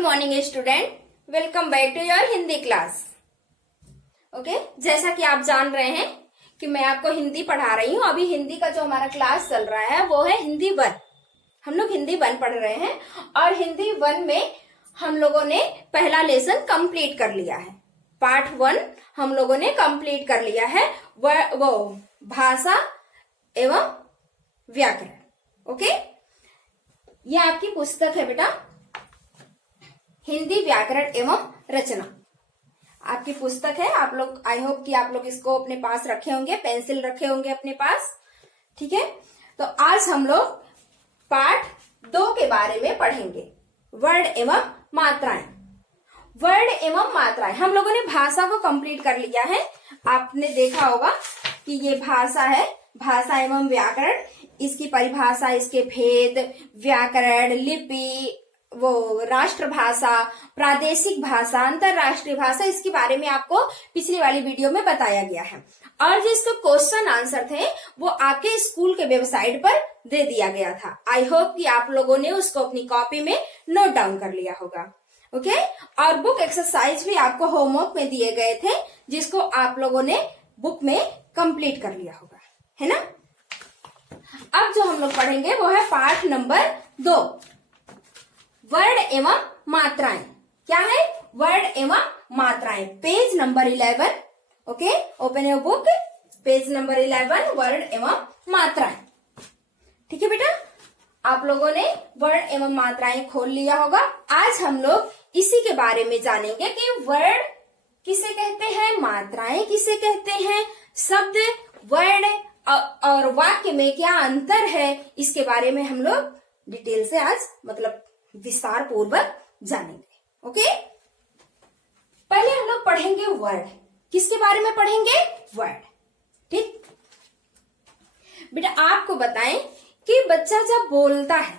Morning student, welcome back to your Hindi class. Okay, जैसा कि आप जान रहे हैं कि मैं आपको हिंदी पढ़ा रही हूँ। अभी हिंदी का जो हमारा क्लास चल रहा है वो है हिंदी 1। हम लोग हिंदी 1 पढ़ रहे हैं और हिंदी 1 में हम लोगों ने पहला लेसन कंप्लीट कर लिया है। पार्ट 1 हम लोगों ने कंप्लीट कर लिया है, वो भाषा एवं व्याकरण। ओके, ये आपकी पुस्तक है बेटा, हिंदी व्याकरण एवं रचना आपकी पुस्तक है। आप लोग, आई होप कि आप लोग इसको अपने पास रखे होंगे, पेंसिल रखे होंगे अपने पास। ठीक है, तो आज हम लोग पार्ट 2 के बारे में पढ़ेंगे, वर्ड एवं मात्राएं। वर्ड एवं मात्राएं हम लोगों ने भाषा को कंप्लीट कर लिया है। आपने देखा होगा कि ये भाषा है, भाषा एवं व्याकरण, इसकी परिभाषा, इसके भेद, व्याकरण, लिपि, वो राष्ट्रभाषा, प्रादेशिक भाषा, अंतरराष्ट्रीय भाषा, इसके बारे में आपको पिछली वाली वीडियो में बताया गया है। और जो इसके क्वेश्चन आंसर थे वो आपके स्कूल के वेबसाइट पर दे दिया गया था। आई होप कि आप लोगों ने उसको अपनी कॉपी में नोट डाउन कर लिया होगा। ओके, और बुक एक्सरसाइज भी आपको होमवर्क में दिए गए थे, जिसको आप लोगों ने बुक में कंप्लीट कर लिया होगा, है ना। अब जो हम लोग पढ़ेंगे वो है पार्ट नंबर 2, वर्ड एवं मात्राएं। क्या है? वर्ड एवं मात्राएं, page number 11। Okay, open your book, page number 11, word एवं मात्राएं। ठीक है बेटा, आप लोगों ने वर्ड एवं मात्राएं खोल लिया होगा। आज हम लोग इसी के बारे में जानेंगे कि वर्ड किसे कहते हैं, मात्राएं किसे कहते हैं, शब्द, वर्ड और वाक्य में क्या अंतर है, इसके बारे में हम लोग डिटेल से आज मतलब विस्तार पूर्वक जानेंगे। ओके, पहले हम लोग पढ़ेंगे वर्ड। किसके बारे में पढ़ेंगे? वर्ड। ठीक बेटा, आपको बताएं कि बच्चा जब बोलता है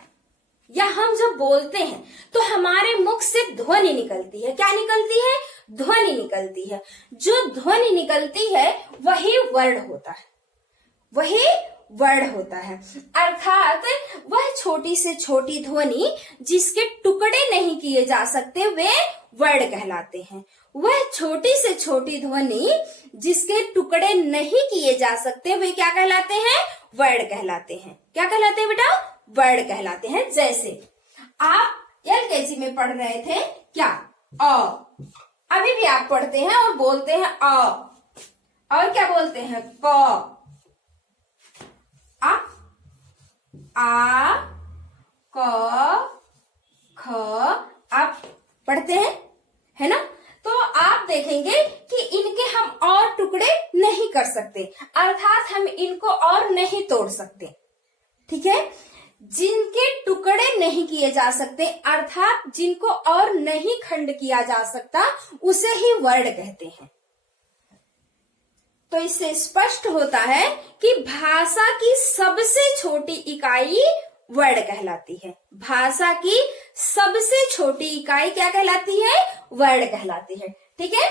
या हम जब बोलते हैं तो हमारे मुख से ध्वनि निकलती है। क्या निकलती है? ध्वनि निकलती है। जो ध्वनि निकलती है वही वर्ड होता है, वही वर्ड होता है। अर्थात वह छोटी से छोटी ध्वनि जिसके टुकड़े नहीं किए जा सकते वे वर्ड कहलाते हैं। वह छोटी से छोटी ध्वनि जिसके टुकड़े नहीं किए जा सकते वे क्या कहलाते हैं? वर्ड कहलाते हैं। क्या कहलाते हैं बेटा? वर्ड कहलाते हैं। जैसे आप LKG में पढ़ रहे थे क्या? अ। अभी भी आप पढ़ते हैं और बोलते हैं अ, और क्या बोलते हैं? क, आ, क, ख, आप पढ़ते हैं, है ना। तो आप देखेंगे कि इनके हम और टुकड़े नहीं कर सकते, अर्थात हम इनको और नहीं तोड़ सकते। ठीक है, जिनके टुकड़े नहीं किए जा सकते अर्थात जिनको और नहीं खंड किया जा सकता उसे ही वर्ड कहते हैं। तो इससे स्पष्ट होता है कि भाषा की सबसे छोटी इकाई वर्ड कहलाती है। भाषा की सबसे छोटी इकाई क्या कहलाती है? वर्ड कहलाती है। ठीक है,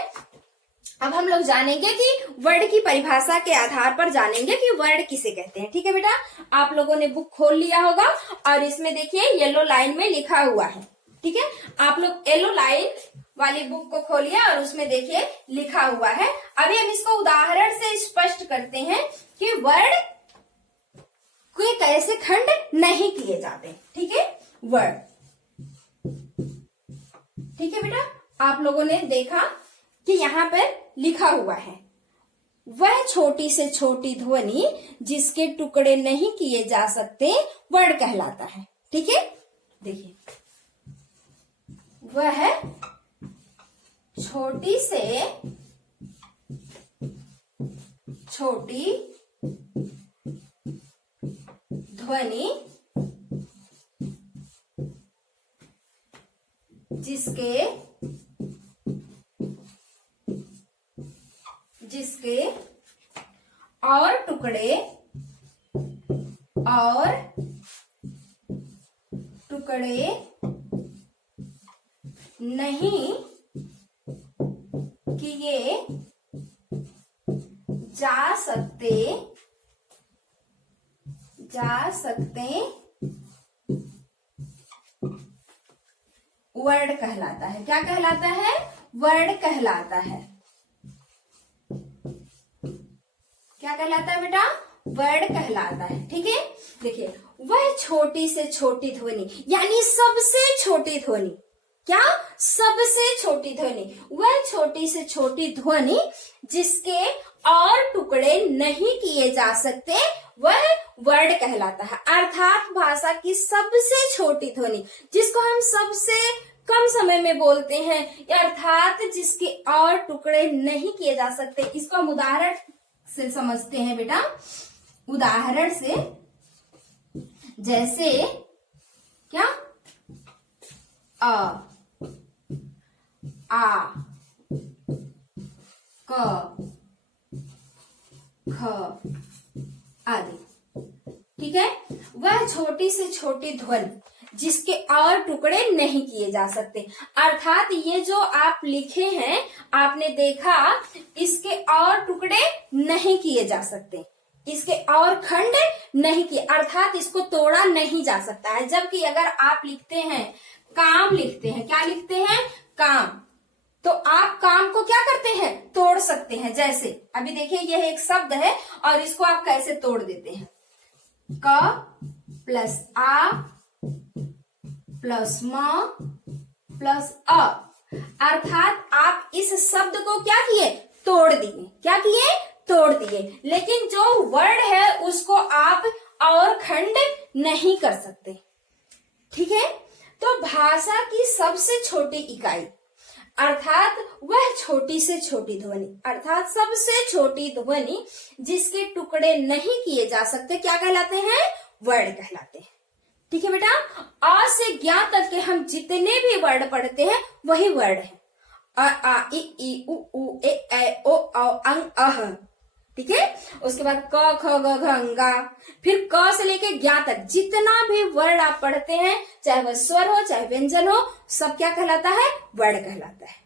अब हम लोग जानेंगे कि वर्ड की परिभाषा के आधार पर जानेंगे कि वर्ड किसे कहते हैं। ठीक है बेटा, आप लोगों ने बुक खोल लिया होगा और इसमें देखिए येलो लाइन में लिखा हुआ है। ठीक है, आप लोग येलो लाइन वाली बुक को खोलिए और उसमें देखिए लिखा हुआ है। अभी हम इसको उदाहरण से स्पष्ट करते हैं कि वर्ड कोई कैसे खंड नहीं किए जाते। ठीक है, वर्ड। ठीक है बेटा, आप लोगों ने देखा कि यहाँ पर लिखा हुआ है, वह छोटी से छोटी ध्वनि जिसके टुकड़े नहीं किए जा सकते वर्ड कहलाता है। ठीक है, देखिए वह छोटी से छोटी ध्वनि जिसके और टुकड़े नहीं किए जा सकते वर्ड कहलाता है। क्या कहलाता है? वर्ड कहलाता है। क्या कहलाता है बेटा? वर्ड कहलाता है। ठीक है, देखिए वह छोटी से छोटी ध्वनि, यानी सबसे छोटी ध्वनि। क्या? सबसे छोटी ध्वनि। वह छोटी से छोटी ध्वनि जिसके और टुकड़े नहीं किए जा सकते, वह वर्ड कहलाता है। अर्थात भाषा की सबसे छोटी ध्वनि जिसको हम सबसे कम समय में बोलते हैं, अर्थात जिसके और टुकड़े नहीं किए जा सकते। इसको हम उदाहरण से समझते हैं बेटा। उदाहरण से, जैसे क्या? अ, आ, क, ख आदि। ठीक है, वह छोटी से छोटी ध्वनि जिसके और टुकड़े नहीं किए जा सकते। अर्थात ये जो आप लिखे हैं, आपने देखा, इसके और टुकड़े नहीं किए जा सकते, इसके और खंड नहीं किए, अर्थात इसको तोड़ा नहीं जा सकता है। जबकि अगर आप लिखते हैं काम, लिखते हैं, क्या लिखते हैं? काम, तो आप काम को क्या करते हैं? तोड़ सकते हैं। जैसे अभी देखिए यह एक शब्द है और इसको आप कैसे तोड़ देते हैं? क प्लस आ प्लस म प्लस अ, अर्थात आप इस शब्द को क्या किए? तोड़ दिए। क्या किए? तोड़ दिए। लेकिन जो वर्ड है उसको आप और खंड नहीं कर सकते। ठीक है, तो भाषा की सबसे छोटी इकाई अर्थात वह छोटी से छोटी ध्वनि, अर्थात सबसे छोटी ध्वनि जिसके टुकड़े नहीं किए जा सकते, क्या कहलाते हैं? वर्ड कहलाते हैं। ठीक है बेटा, आ से ज्ञा तक के हम जितने भी वर्ड पढ़ते हैं वही वर्ड है। अ आ इ ई उ ऊ ए ऐ ओ औ अंग अह। ठीक है, उसके बाद क ख ग घ अंगा, फिर क से लेके ज्ञा तक जितना भी वर्ड आप पढ़ते हैं, चाहे वह स्वर हो चाहे व्यंजन हो, सब क्या कहलाता है? वर्ड कहलाता है।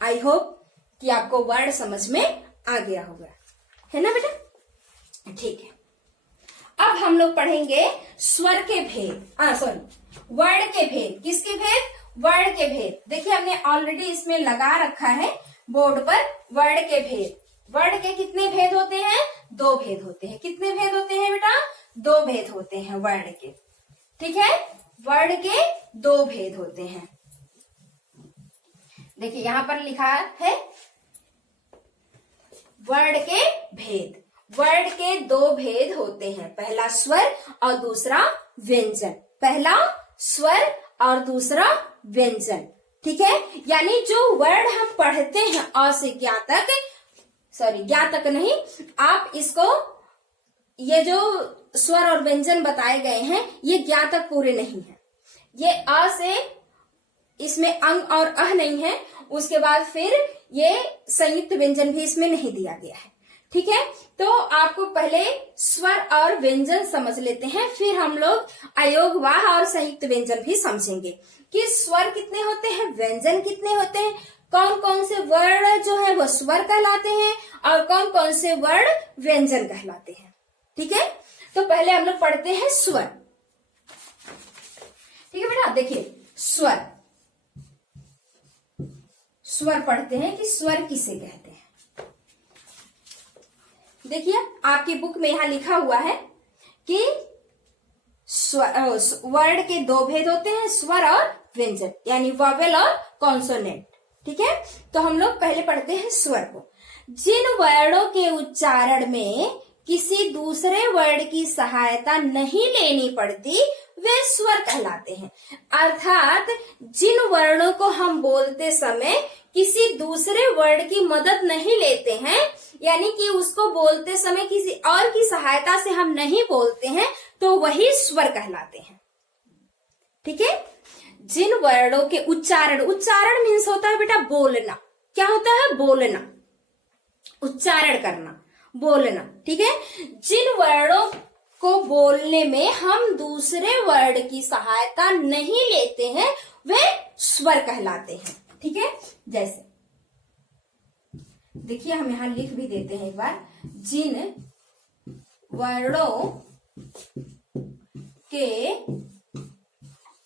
आई होप कि आपको वर्ड समझ में आ गया होगा, है ना बेटा? ठीक है, अब हम लोग पढ़ेंगे स्वर के भेद, वर्ड के भेद। किसके भेद? वर्ड के भेद। देखिए हमने ऑलरेडी इसमें लगा रखा है बोर्ड पर, वर्ड के भेद। वर्ड के कितने भेद होते हैं? 2 भेद होते हैं। कितने भेद होते हैं बेटा? 2 भेद होते हैं वर्ड के। ठीक है, वर्ड के 2 भेद होते हैं। देखिए यहां पर लिखा है वर्ड के भेद। वर्ड के 2 भेद होते हैं, पहला स्वर और दूसरा व्यंजन। पहला स्वर और दूसरा व्यंजन। ठीक है, यानी जो वर्ड हम पढ़ते हैं अ से ज्ञा तक, ज्ञा तक नहीं, आप इसको, ये जो स्वर और व्यंजन बताए गए हैं ये ज्ञा तक पूरे नहीं है। ये अ से, इसमें अंग और अह नहीं है, उसके बाद फिर ये संयुक्त व्यंजन भी इसमें नहीं दिया गया है। ठीक है, तो आपको पहले स्वर और व्यंजन समझ लेते हैं, फिर हम लोग अयोगवाह और संयुक्त व्यंजन भी समझेंगे कि स्वर कितने होते हैं, व्यंजन कितने होते हैं, कौन कौन से वर्ड जो है वो स्वर कहलाते हैं और कौन कौन से वर्ड व्यंजन कहलाते हैं। ठीक है, तो पहले हम लोग पढ़ते हैं स्वर। ठीक है बेटा, देखिए स्वर, स्वर पढ़ते हैं कि स्वर किसे कहते हैं। देखिए आपकी बुक में यहां लिखा हुआ है कि वर्ड के 2 भेद होते हैं, स्वर और व्यंजन, यानी वॉवेल और कॉन्सोनेंट। ठीक है, तो हम लोग पहले पढ़ते हैं स्वर को। जिन वर्णों के उच्चारण में किसी दूसरे वर्ड की सहायता नहीं लेनी पड़ती वे स्वर कहलाते हैं। अर्थात जिन वर्णों को हम बोलते समय किसी दूसरे वर्ड की मदद नहीं लेते हैं, यानी कि उसको बोलते समय किसी और की सहायता से हम नहीं बोलते हैं, तो वही स्वर कहलाते हैं। ठीक है, जिन वर्णों के उच्चारण, उच्चारण मीन्स होता है बेटा बोलना। क्या होता है? बोलना, उच्चारण करना, बोलना। ठीक है, जिन वर्णों को बोलने में हम दूसरे वर्ड की सहायता नहीं लेते हैं वे स्वर कहलाते हैं। ठीक है, जैसे देखिए हम यहां लिख भी देते हैं एक बार, जिन वर्णों के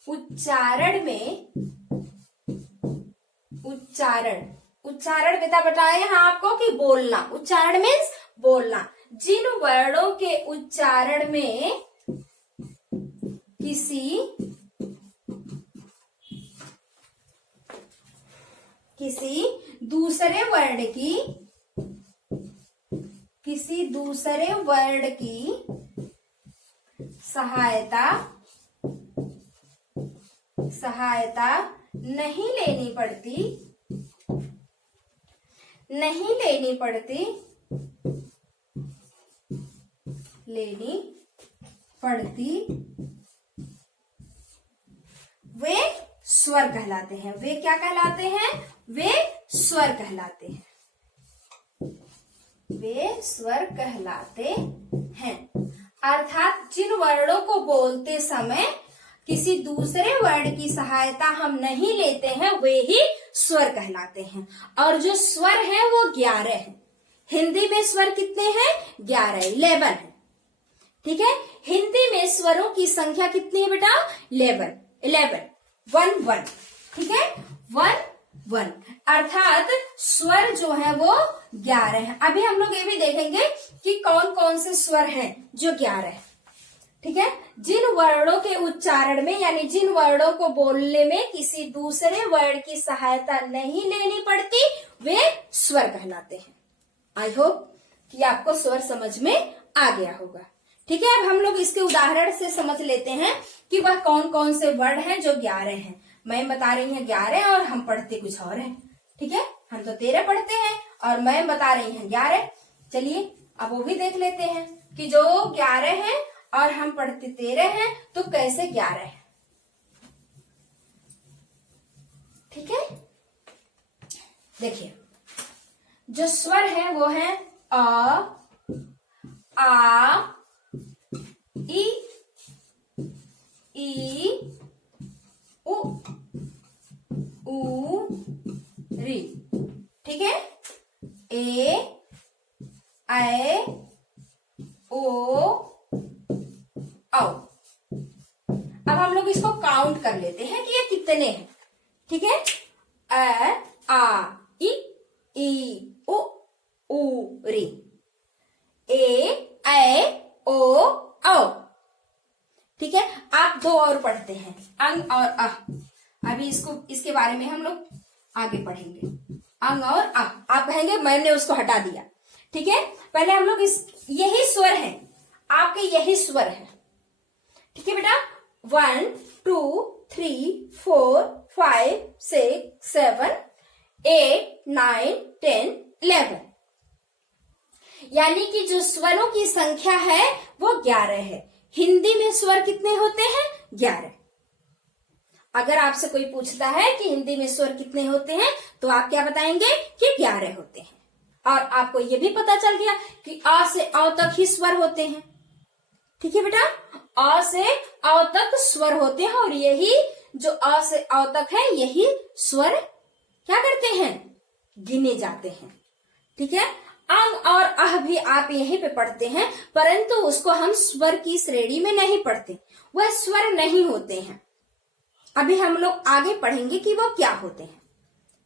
उच्चारण में उच्चारण, उच्चारण बेटा बताए हैं आपको कि बोलना, उच्चारण मीन्स बोलना। जिन वर्णों के उच्चारण में किसी दूसरे वर्ण की सहायता नहीं लेनी पड़ती वे स्वर कहलाते हैं। वे क्या कहलाते हैं? वे स्वर कहलाते हैं। वे स्वर कहलाते हैं। अर्थात जिन वर्णों को बोलते समय किसी दूसरे वर्ण की सहायता हम नहीं लेते हैं वे ही स्वर कहलाते हैं। और जो स्वर है वो 11 है। हिंदी में स्वर कितने हैं? 11, 11 है। ठीक है, हिंदी में स्वरों की संख्या कितनी है बेटा? 11, 1, ठीक है, 1 अर्थात स्वर जो है वो 11 है। अभी हम लोग ये भी देखेंगे कि कौन कौन से स्वर हैं जो 11 है। ठीक है, जिन वर्णों के उच्चारण में यानी जिन वर्णों को बोलने में किसी दूसरे वर्ण की सहायता नहीं लेनी पड़ती वे स्वर कहलाते हैं। आई होप कि आपको स्वर समझ में आ गया होगा। ठीक है, अब हम लोग इसके उदाहरण से समझ लेते हैं कि वह कौन कौन से वर्ण हैं जो 11 हैं। मैं बता रही हूँ 11 और हम पढ़ते कुछ और हैं। ठीक है, हम तो 13 पढ़ते हैं और मैं बता रही हूँ 11। चलिए अब वो भी देख लेते हैं कि जो 11 हैं और हम पढ़ते 13 हैं तो कैसे 11 है। ठीक है, देखिए जो स्वर है वो है अ, आ, ई, उ, री। ठीक है, ए, ऐ, ओ, औ। अब हम लोग इसको काउंट कर लेते हैं कि ये कितने हैं। ठीक है, अ, आ, ई, उ, री। ए, ऐ, ओ, औ। ठीक है, आप 2 और पढ़ते हैं, अंग और अ। अभी इसके बारे में हम लोग आगे पढ़ेंगे। अंग और अ आप कहेंगे मैंने उसको हटा दिया। ठीक है, पहले हम लोग यही स्वर है, आपके यही स्वर है। ठीक है बेटा, 1, 2, 3, 4, 5, 6, 7, 8, 9, 10, 11 यानी कि जो स्वरों की संख्या है वो 11 है। हिंदी में स्वर कितने होते हैं? 11। अगर आपसे कोई पूछता है कि हिंदी में स्वर कितने होते हैं तो आप क्या बताएंगे कि 11 होते हैं। और आपको ये भी पता चल गया कि अ से औ तक ही स्वर होते हैं। ठीक है बेटा, अ से औ तक स्वर होते हैं और यही जो अ से औ तक है यही स्वर क्या करते हैं? गिने जाते हैं। ठीक है, अंग और अह भी आप यहीं पे पढ़ते हैं परंतु उसको हम स्वर की श्रेणी में नहीं पढ़ते, वह स्वर नहीं होते हैं। अभी हम लोग आगे पढ़ेंगे कि वो क्या होते हैं।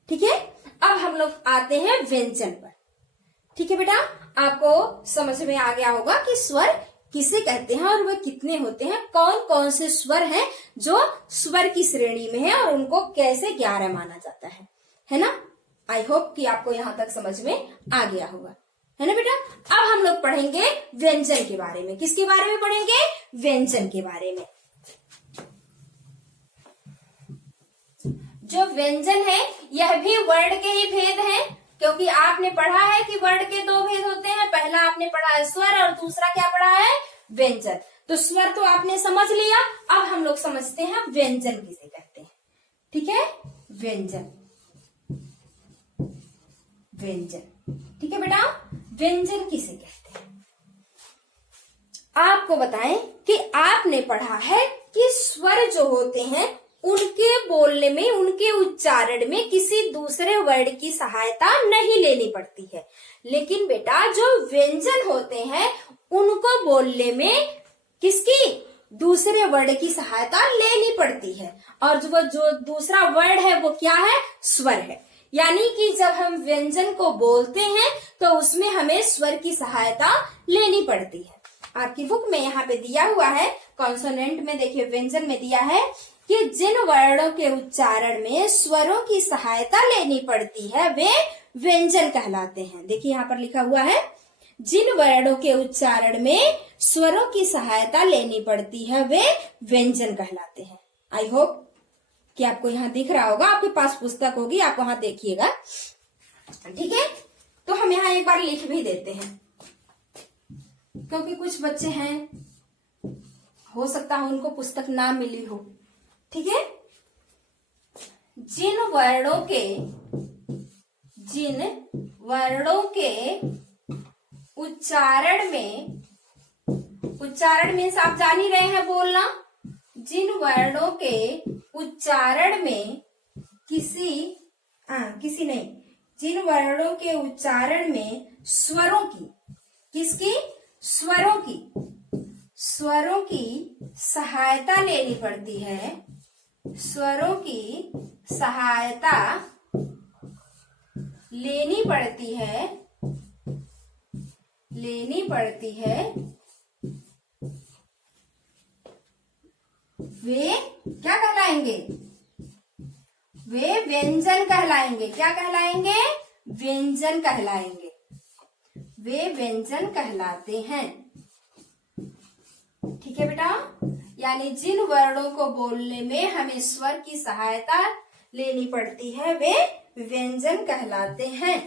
ठीक है, अब हम लोग आते हैं व्यंजन पर। ठीक है बेटा, आपको समझ में आ गया होगा कि स्वर किसे कहते हैं और वे कितने होते हैं, कौन कौन से स्वर हैं जो स्वर की श्रेणी में है और उनको कैसे 11 माना जाता है ना। आई होप कि आपको यहाँ तक समझ में आ गया होगा, है ना बेटा। अब हम लोग पढ़ेंगे व्यंजन के बारे में। किसके बारे में पढ़ेंगे? व्यंजन के बारे में। जो व्यंजन है यह भी वर्ण के ही भेद हैं, क्योंकि आपने पढ़ा है कि वर्ण के 2 भेद होते हैं। पहला आपने पढ़ा है स्वर और दूसरा क्या पढ़ा है? व्यंजन। तो स्वर तो आपने समझ लिया, अब हम लोग समझते हैं व्यंजन किसे कहते हैं। ठीक है, व्यंजन, ठीक है बेटा, व्यंजन किसे कहते हैं। आपको बताएं कि आपने पढ़ा है कि स्वर जो होते हैं उनके बोलने में, उनके उच्चारण में किसी दूसरे वर्ण की सहायता नहीं लेनी पड़ती है। लेकिन बेटा जो व्यंजन होते हैं उनको बोलने में किसकी? दूसरे वर्ण की सहायता लेनी पड़ती है। और जो दूसरा वर्ण है वो क्या है? स्वर है। यानी कि जब हम व्यंजन को बोलते हैं तो उसमें हमें स्वर की सहायता लेनी पड़ती है। आपकी बुक में यहाँ पे दिया हुआ है कॉन्सोनेंट में, देखिए व्यंजन में दिया है कि जिन वर्णों के उच्चारण में स्वरों की सहायता लेनी पड़ती है वे व्यंजन कहलाते हैं। देखिए यहाँ पर लिखा हुआ है, जिन वर्णों के उच्चारण में स्वरों की सहायता लेनी पड़ती है वे व्यंजन कहलाते हैं। आई होप कि आपको यहाँ दिख रहा होगा, आपके पास पुस्तक होगी, आप वहां देखिएगा। ठीक है, तो हम यहाँ एक बार लिख भी देते हैं, क्योंकि कुछ बच्चे हैं, हो सकता है उनको पुस्तक ना मिली हो। ठीक है, जिन वर्णों के उच्चारण मीन्स आप जान ही रहे हैं बोलना, जिन वर्णों के उच्चारण में जिन वर्णों के उच्चारण में स्वरों की सहायता लेनी पड़ती है, स्वरों की सहायता लेनी पड़ती है वे क्या कहलाएंगे? वे व्यंजन कहलाएंगे। क्या कहलाएंगे? व्यंजन कहलाएंगे। वे व्यंजन कहलाते हैं। ठीक है बेटा, यानी जिन वर्णों को बोलने में हमें स्वर की सहायता लेनी पड़ती है वे व्यंजन कहलाते हैं।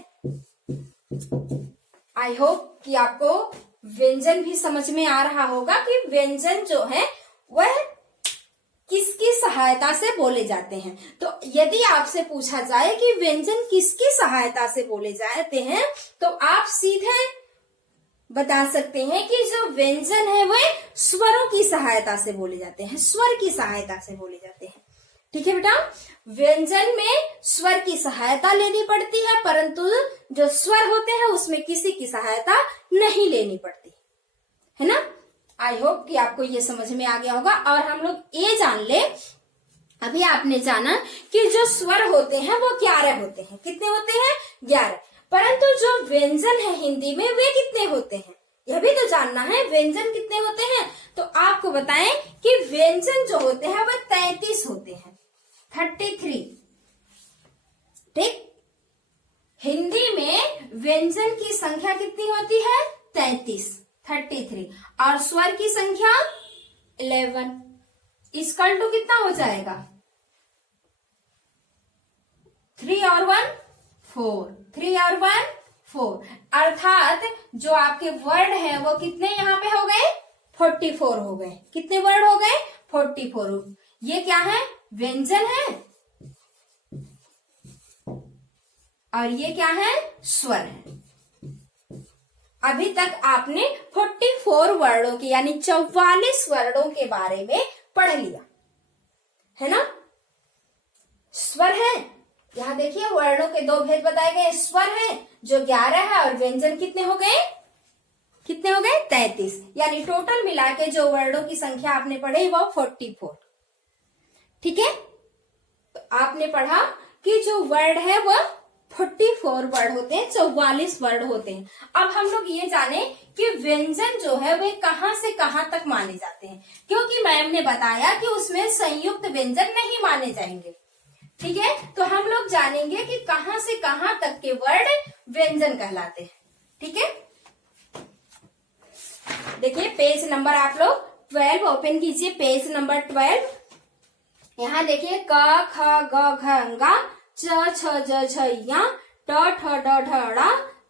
आई होप कि आपको व्यंजन भी समझ में आ रहा होगा कि व्यंजन जो है वह किसकी सहायता से बोले जाते हैं। तो यदि आपसे पूछा जाए कि व्यंजन किसकी सहायता से बोले जाते हैं तो आप सीधे बता सकते हैं कि जो व्यंजन है वह स्वरों की सहायता से बोले जाते हैं, स्वर की सहायता से बोले जाते हैं। ठीक है बेटा, व्यंजन में स्वर की सहायता लेनी पड़ती है, परंतु जो स्वर होते हैं उसमें किसी की सहायता नहीं लेनी पड़ती है ना। आई होप कि आपको ये समझ में आ गया होगा। और हम लोग ये जान ले, अभी आपने जाना कि जो स्वर होते हैं वो 11 होते हैं। कितने होते हैं? 11। परंतु जो व्यंजन है हिंदी में वे कितने होते हैं, यह भी तो जानना है। व्यंजन कितने होते हैं? तो आपको बताएं कि व्यंजन जो होते हैं वह 33 होते हैं, 33। ठीक, हिंदी में व्यंजन की संख्या कितनी होती है? 33। और स्वर की संख्या 11। इसकल टू कितना हो जाएगा? 3 और 1 4, 3 और 1 4। अर्थात जो आपके वर्ड है वो कितने यहाँ पे हो गए? 44 हो गए। कितने वर्ड हो गए? 44। ये क्या है? व्यंजन है। और ये क्या है? स्वर है। अभी तक आपने 44 वर्डों के यानी 44 वर्डों के बारे में पढ़ लिया है ना। स्वर है, यहाँ देखिए वर्णों के 2 भेद बताए गए। स्वर है जो 11 है और व्यंजन कितने हो गए? 33। यानी टोटल मिला के जो वर्णों की संख्या आपने पढ़ी वो 44। ठीक है, तो आपने पढ़ा कि जो वर्ड है वह 44 वर्ड होते हैं, 44 वर्ड होते हैं। अब हम लोग ये जाने कि व्यंजन जो है वे कहां से कहां तक माने जाते हैं, क्योंकि मैम ने बताया कि उसमें संयुक्त व्यंजन नहीं माने जाएंगे। ठीक है, तो हम लोग जानेंगे कि कहां से कहां तक के वर्ड व्यंजन कहलाते हैं। ठीक है, देखिए पेज नंबर आप लोग 12 ओपन कीजिए, पेज नंबर 12। यहाँ देखिए क ख ग घ ङ च छ ज छ य ट ठ ड ढ ड़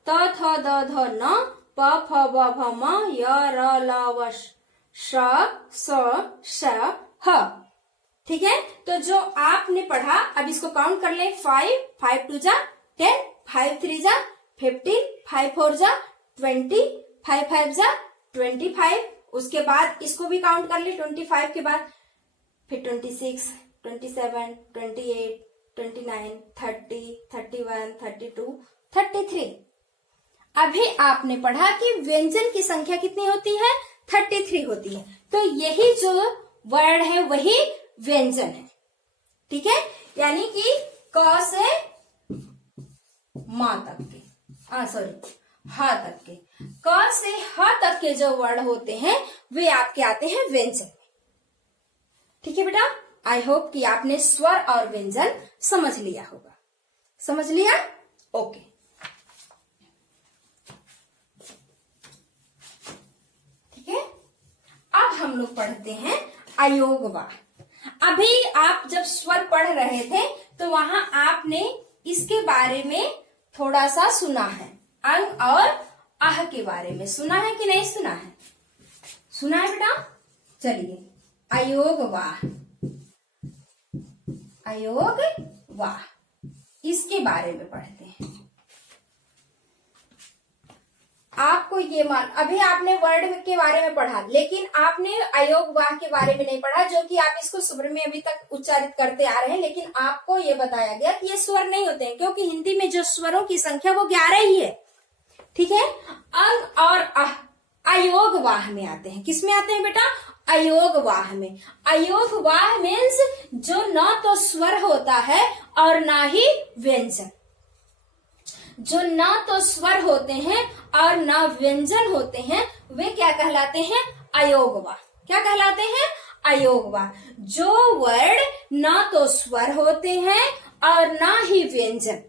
त थ द ध न प फ ब भ म य र ल व श स श ह। ठीक है, तो जो आपने पढ़ा अब इसको काउंट कर ले। 5 2 जा 10, 5 3 जा 15, 5 4 जा 20, 5 5 जा 25। उसके बाद इसको भी काउंट कर ले 25 के बाद, फिर 26, 27, 28, 29, 30, 31, 32, 33। अभी आपने पढ़ा कि व्यंजन की संख्या कितनी होती है? 33 होती है। तो यही जो वर्ड है वही व्यंजन है। ठीक है, यानी कि क से माँ तक के, ह तक के, क से ह तक के जो वर्ण होते हैं वे आपके आते हैं व्यंजन में। ठीक है बेटा, आई होप कि आपने स्वर और व्यंजन समझ लिया होगा। समझ लिया? ओके। ठीक है, अब हम लोग पढ़ते हैं अयोगवाह। अभी आप जब स्वर पढ़ रहे थे तो वहां आपने इसके बारे में थोड़ा सा सुना है, अंग और आह के बारे में सुना है कि नहीं सुना है? सुना है बेटा? चलिए, अयोगवाह, अयोगवाह, इसके बारे में पढ़ते हैं। आपको ये अभी आपने वर्ड के बारे में पढ़ा, लेकिन आपने अयोगवाह के बारे में नहीं पढ़ा, जो कि आप इसको स्वर में अभी तक उच्चारित करते आ रहे हैं, लेकिन आपको ये बताया गया कि ये स्वर नहीं होते हैं, क्योंकि हिंदी में जो स्वरों की संख्या वो 11 ही है। ठीक है, अंग और अह अयोगवाह में आते हैं। किस में आते हैं बेटा? अयोगवाह में। अयोगवाह मीन्स जो ना तो स्वर होता है और ना ही व्यंजन, जो ना तो स्वर होते हैं और ना व्यंजन होते हैं, वे क्या कहलाते हैं? अयोगवाह। क्या कहलाते हैं? अयोगवाह। जो वर्ड ना तो स्वर होते हैं और ना ही व्यंजन,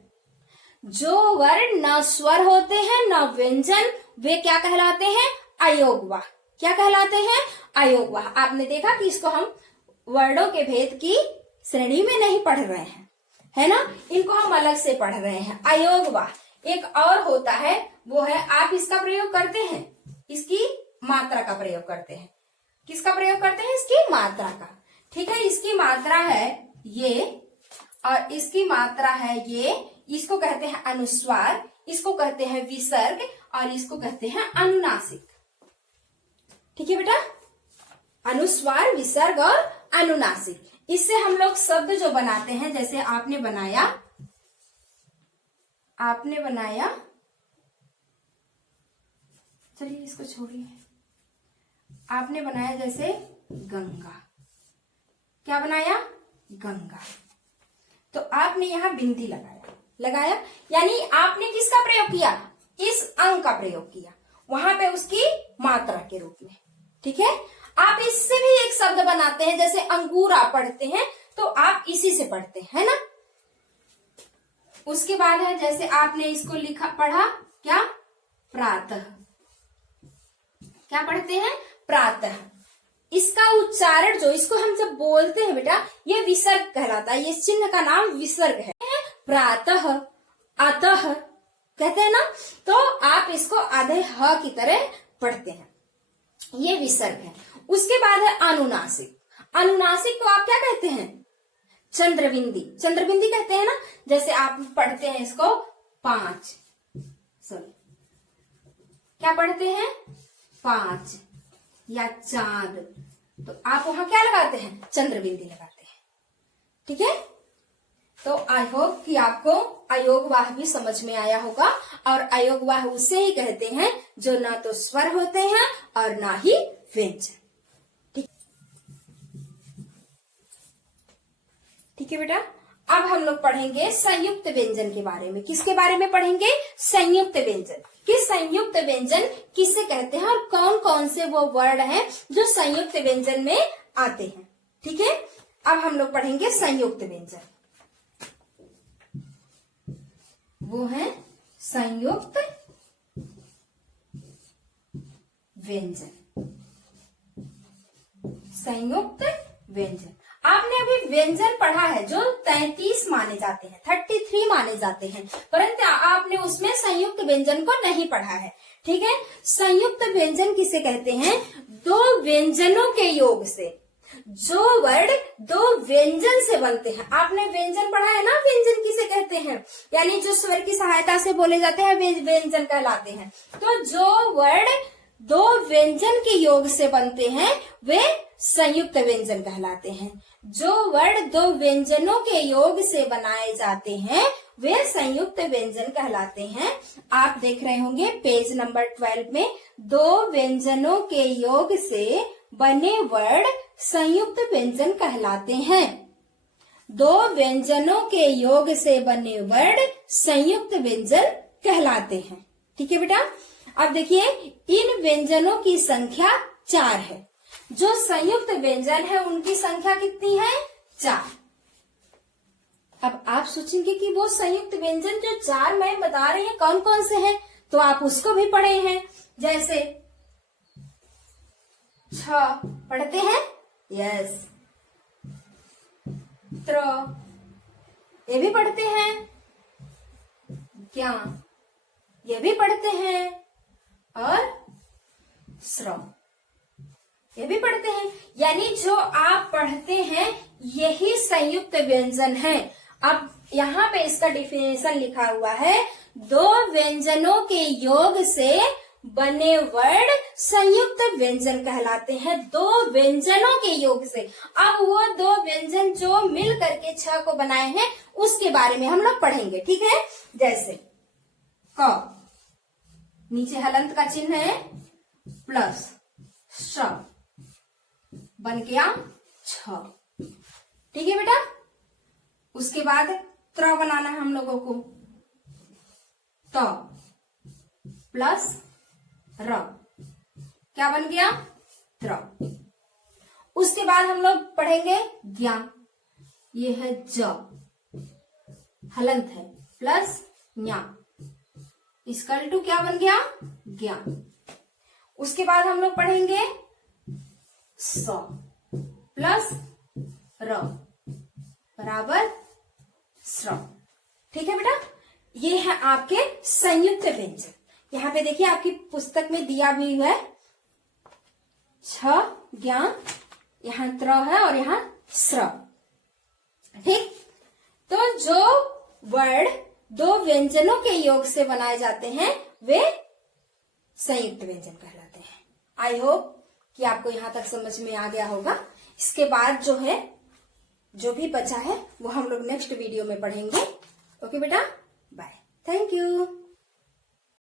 जो वर्ण न स्वर होते हैं न व्यंजन, वे क्या कहलाते हैं? अयोगवाह। क्या कहलाते हैं? अयोगवाह। आपने देखा कि इसको हम वर्णों के भेद की श्रेणी में नहीं पढ़ रहे हैं, है ना, इनको हम अलग से पढ़ रहे हैं। अयोगवाह एक और होता है, वो है आप इसका प्रयोग करते हैं, इसकी मात्रा का प्रयोग करते हैं। किसका प्रयोग करते हैं? इसकी मात्रा का। ठीक है, इसकी मात्रा है ये और इसकी मात्रा है ये। इसको कहते हैं अनुस्वार, इसको कहते हैं विसर्ग और इसको कहते हैं अनुनासिक। ठीक है बेटा, अनुस्वार, विसर्ग और अनुनासिक। इससे हम लोग शब्द जो बनाते हैं, जैसे आपने बनाया चलिए इसको छोड़िए, आपने बनाया जैसे गंगा। क्या बनाया? गंगा। तो आपने यहां बिंदी लगाया, यानी आपने किसका प्रयोग किया? इस अंग का प्रयोग किया, वहां पे उसकी मात्रा के रूप में। ठीक है, आप इससे भी एक शब्द बनाते हैं, जैसे अंगूर आप पढ़ते हैं तो आप इसी से पढ़ते हैं, है ना। उसके बाद है, जैसे आपने इसको पढ़ा क्या? प्रातः। क्या पढ़ते हैं? प्रातः। इसका उच्चारण जो, इसको हम जब बोलते हैं बेटा, ये विसर्ग कहलाता है। ये चिन्ह का नाम विसर्ग है। प्रातः, अतः कहते हैं ना, तो आप इसको आधे ह की तरह पढ़ते हैं, ये विसर्ग है। उसके बाद है अनुनासिक। अनुनासिक को आप क्या कहते हैं? चंद्रबिंदी। चंद्रबिंदी कहते हैं ना, जैसे आप पढ़ते हैं इसको 5, क्या पढ़ते हैं? 5 या चांद, तो आप वहां क्या लगाते हैं? चंद्रबिंदी लगाते हैं। ठीक है, तो आई होप कि आपको अयोगवाह भी समझ में आया होगा। और अयोगवाह उसे ही कहते हैं जो ना तो स्वर होते हैं और ना ही व्यंजन। ठीक है बेटा, अब हम लोग पढ़ेंगे संयुक्त व्यंजन के बारे में। किसके बारे में पढ़ेंगे? संयुक्त व्यंजन। कि संयुक्त व्यंजन किसे कहते हैं और कौन कौन से वो वर्ड हैं जो संयुक्त व्यंजन में आते हैं। ठीक है, अब हम लोग पढ़ेंगे संयुक्त व्यंजन। वो है संयुक्त व्यंजन। संयुक्त व्यंजन आपने अभी व्यंजन पढ़ा है जो 33 माने जाते हैं, 33 माने जाते हैं, परंतु आपने उसमें संयुक्त व्यंजन को नहीं पढ़ा है। ठीक है, संयुक्त व्यंजन किसे कहते हैं? दो व्यंजनों के योग से, जो वर्ड दो व्यंजन से बनते हैं। आपने व्यंजन पढ़ा है ना, व्यंजन किसे कहते हैं? यानी जो स्वर की सहायता से बोले जाते हैं वे व्यंजन कहलाते हैं। तो जो वर्ड दो व्यंजन के योग से बनते हैं वे संयुक्त व्यंजन कहलाते हैं। जो वर्ड दो व्यंजनों के योग से बनाए जाते हैं वे संयुक्त व्यंजन कहलाते हैं। आप देख रहे होंगे पेज नंबर 12 में, दो व्यंजनों के योग से बने वर्ड संयुक्त व्यंजन कहलाते हैं। दो व्यंजनों के योग से बने वर्ड संयुक्त व्यंजन कहलाते हैं। ठीक है बेटा। अब देखिए इन व्यंजनों की संख्या 4 है। जो संयुक्त व्यंजन है उनकी संख्या कितनी है? 4। अब आप सोचेंगे कि वो संयुक्त व्यंजन जो 4 मैं बता रही हूँ कौन कौन से हैं, तो आप उसको भी पढ़े हैं। जैसे छ पढ़ते हैं, यस। त्र ये भी पढ़ते हैं, क्या ये भी पढ़ते हैं, और स्र ये भी पढ़ते हैं। यानी जो आप पढ़ते हैं यही संयुक्त व्यंजन है। अब यहाँ पे इसका डिफिनेशन लिखा हुआ है, दो व्यंजनों के योग से बने वर्ड संयुक्त व्यंजन कहलाते हैं। दो व्यंजनों के योग से। अब वो दो व्यंजन जो मिल करके 6 को बनाए हैं उसके बारे में हम लोग पढ़ेंगे। ठीक है। जैसे क नीचे हलंत का चिन्ह है प्लस श बन गया 6। ठीक है बेटा। उसके बाद त्र बनाना है हम लोगों को, त प्लस र क्या बन गया? त्र। उसके बाद हम लोग पढ़ेंगे ज्ञा, ये है ज हलंत है प्लस न्या, इसका टू क्या बन गया? ज्ञान। उसके बाद हम लोग पढ़ेंगे स प्लस र बराबर स्र। ठीक है बेटा। ये है आपके संयुक्त व्यंजन। यहाँ पे देखिए आपकी पुस्तक में दिया भी है छ ज्ञान, यहाँ त्र है और यहाँ स्र। ठीक। तो जो वर्ड दो व्यंजनों के योग से बनाए जाते हैं वे संयुक्त व्यंजन कहलाते हैं। आई होप कि आपको यहाँ तक समझ में आ गया होगा। इसके बाद जो है जो भी बचा है वो हम लोग नेक्स्ट वीडियो में पढ़ेंगे। ओके बेटा, बाय, थैंक यू।